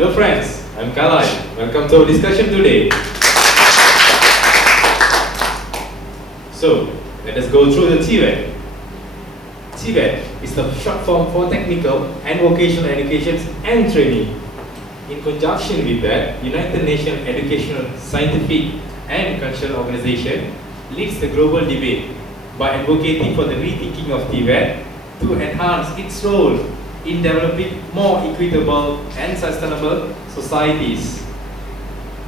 Hello friends, I'm Kalai. Welcome to our discussion today. So, let us go through the TVET. TVET is the short form for Technical and Vocational Education and Training. In conjunction with that, United Nations Educational, Scientific and Cultural Organization leads the global debate by advocating for the rethinking of TVET to enhance its role in developing more equitable and sustainable societies.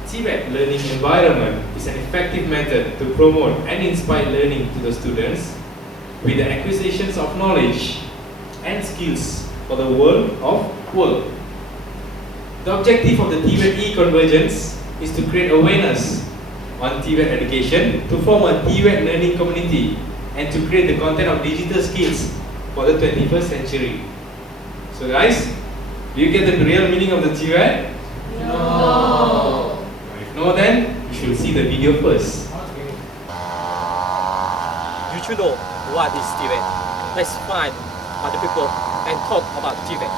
TVET learning environment is an effective method to promote and inspire learning to the students with the acquisitions of knowledge and skills for the world of work. The objective of the TVET eConvergence is to create awareness on TVET education, to form a TVET learning community, and to create the content of digital skills for the 21st century. So guys, do you get the real meaning of the TVET? No. If no, then you should see the video first. You should know what is TVET. Let's find other people and talk about TVET.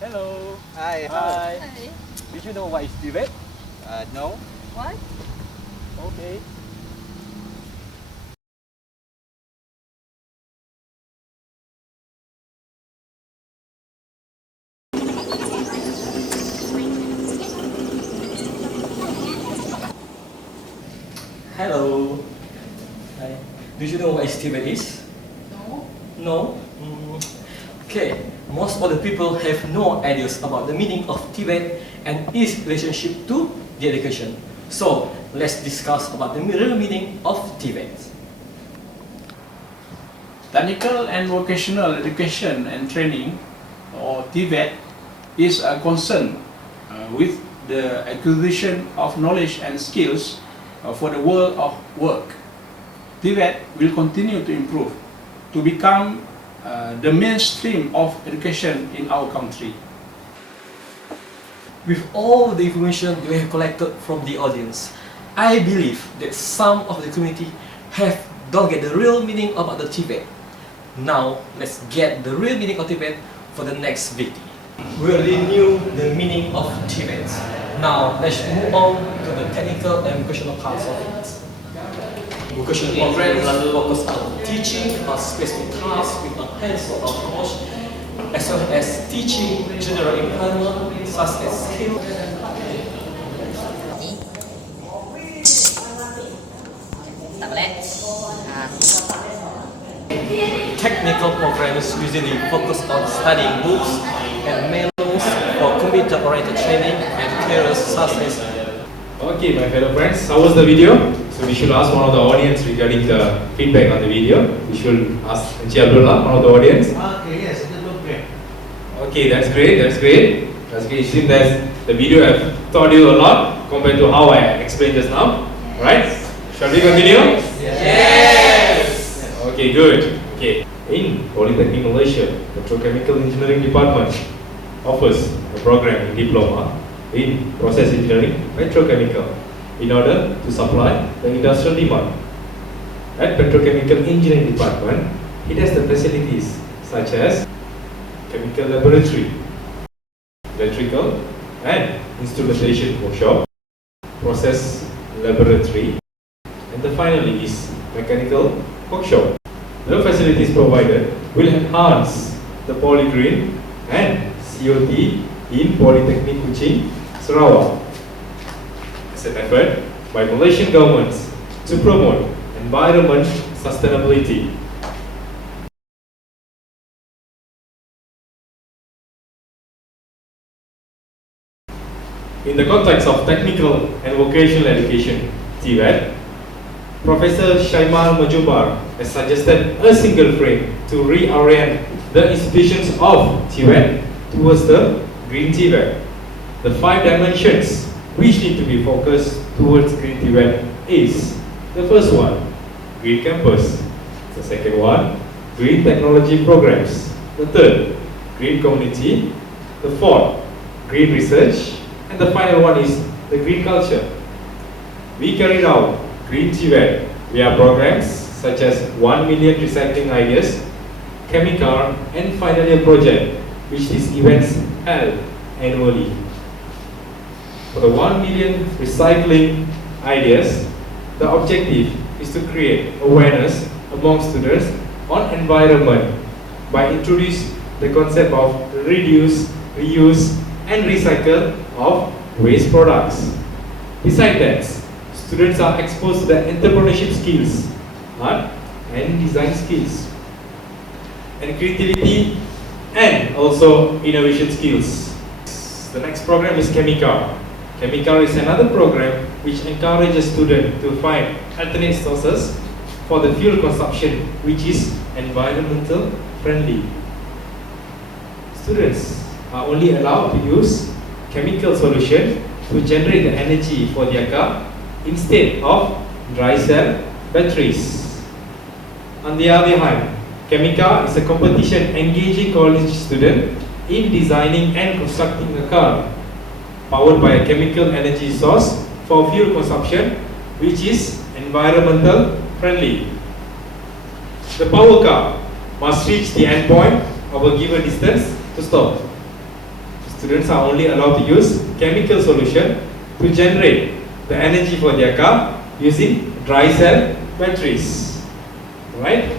Hello. Hi. Hi. Did you know what is TVET? No. What? Okay. Hello. Hi. Do you know what TVET is? No. No? Okay. Most of the people have no ideas about the meaning of TVET and its relationship to the education. So, let's discuss about the real meaning of TVET. Technical and Vocational Education and Training, or TVET, is a concern with the acquisition of knowledge and skills for the world of work. TVET will continue to improve to become the mainstream of education in our country. With all the information we have collected from the audience, I believe that some of the community don't get the real meaning about the TVET. Now, let's get the real meaning of TVET for the next video. We already knew the meaning of TVET. Now, let's move on to the technical and vocational parts of it. Vocational programs focus on teaching a specific task with a hands-on approach, as well as teaching general requirements such as skills. Technical programs usually focus on studying books and manuals for computer-oriented training and careers such as. Okay, my fellow friends, how was the video? So we should ask one of the audience regarding the feedback on the video. We should ask Encik Abdullah, one of the audience. Okay, yes, it looked great. Okay, that's great, that's great. That's great. It seems that the video have taught you a lot compared to how I explained just now. Right? Shall we continue? Yes. Okay, good. Okay. In Polytechnic Malaysia, Petrochemical Engineering Department offers a program in diploma in Process Engineering Petrochemical in order to supply the industrial demand. At Petrochemical Engineering Department, it has the facilities such as chemical laboratory, electrical and instrumentation workshop, process laboratory, and the finally is mechanical workshop. The facilities provided will enhance the polygreen and COT in Polytechnic Kuching, Sarawak. It's an effort by Malaysian governments to promote environment sustainability. In the context of technical and vocational education, TVET, Professor Shaimal Majubar has suggested a single frame to reorient the institutions of TVET towards the Green TVET. The 5 dimensions which need to be focused towards Green TVET is the first one, Green Campus; the second one, Green Technology Programs; the third, Green Community; the fourth, Green Research; and the final one is the Green Culture. We carried out Green TVET via programs such as 1 million recycling ideas, chemical, and finally a project which these events held annually. For the 1 million recycling ideas, the objective is to create awareness among students on environment by introducing the concept of reduce, reuse and recycle of waste products. Besides that, students are exposed to the entrepreneurship skills, art and design skills, and creativity and also innovation skills. The next program is Chemical. Chemical is another program which encourages students to find alternate sources for the fuel consumption which is environmental friendly. Students are only allowed to use chemical solution to generate the energy for their car instead of dry cell batteries. On the other hand, Chemical is a competition engaging college students in designing and constructing a car powered by a chemical energy source for fuel consumption which is environmental friendly. The power car must reach the end point of a given distance to stop. Students are only allowed to use chemical solution to generate the energy for their car using dry cell batteries. Right?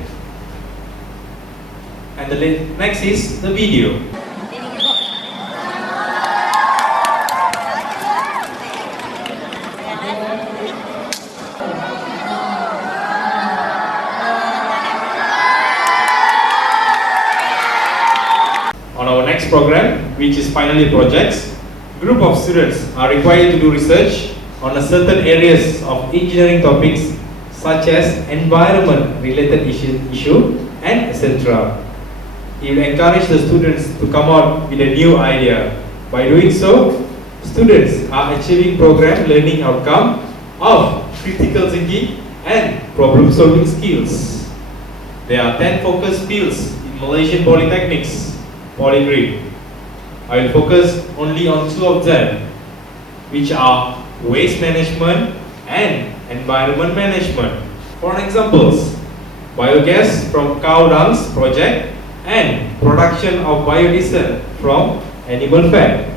And the next is the video. On our next program, which is final year projects, group of students are required to do research on a certain areas of engineering topics such as environment related issue and etc. It will encourage the students to come out with a new idea. By doing so, students are achieving program learning outcome of critical thinking and problem solving skills. There are 10 focus fields in Malaysian Polytechnics, Polygrade. I will focus only on 2 of them, which are waste management and environment management. For examples, biogas from cow dung project and production of biodiesel from animal fat.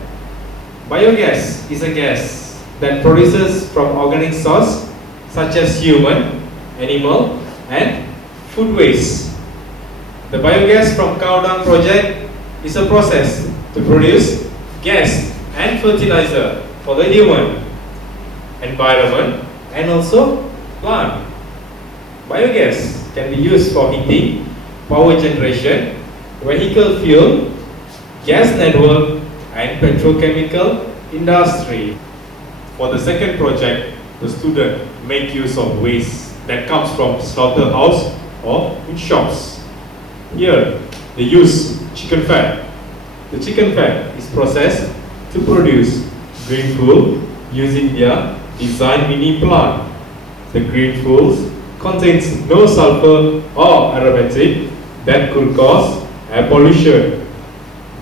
Biogas is a gas that produces from organic source such as human, animal and food waste. The biogas from cow dung project is a process to produce gas and fertilizer for the human, environment and also plant. Biogas can be used for heating, power generation, vehicle fuel, gas network and petrochemical industry. For the second project, the student make use of waste that comes from slaughterhouse or in shops. Here, they use chicken fat. The chicken fat is processed to produce green fuel using their design mini plant. The green fuels contains no sulfur or aromatic that could cause air pollution.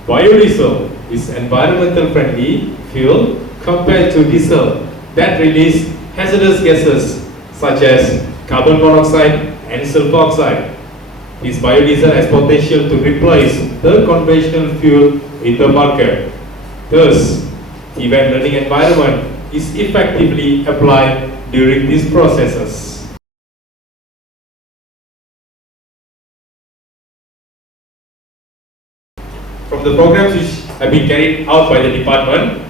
Biodiesel is environmental friendly fuel compared to diesel that release hazardous gases such as carbon monoxide and sulfur oxide. This biodiesel has potential to replace the conventional fuel in the market. Thus, TVET learning environment is effectively applied during these processes. From the programs which have been carried out by the department,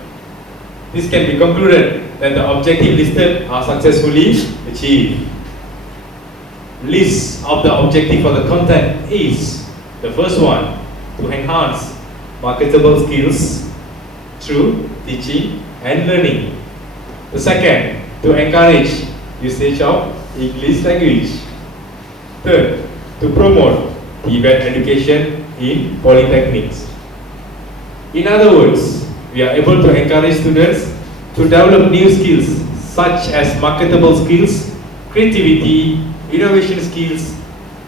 this can be concluded that the objectives listed are successfully achieved. List of the objective for the content is the first one, to enhance marketable skills through teaching and learning. The second, to encourage usage of English language. Third, to promote TVET education in polytechnics. In other words, we are able to encourage students to develop new skills such as marketable skills, creativity, innovation skills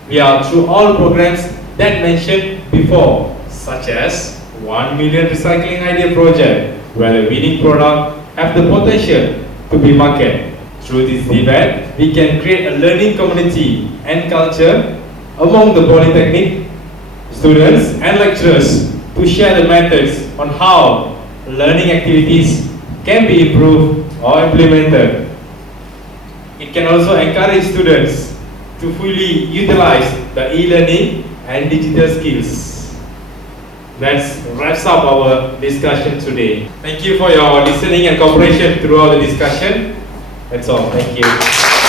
through all programs that mentioned before, such as 1 million recycling idea project, where the winning product have the potential to be marketed. Through this event, we can create a learning community and culture among the polytechnic students and lecturers to to share the methods on how learning activities can be improved or implemented. It can also encourage students to fully utilize the e-learning and digital skills. That wraps up our discussion today. Thank you for your listening and cooperation throughout the discussion. That's all. Thank you.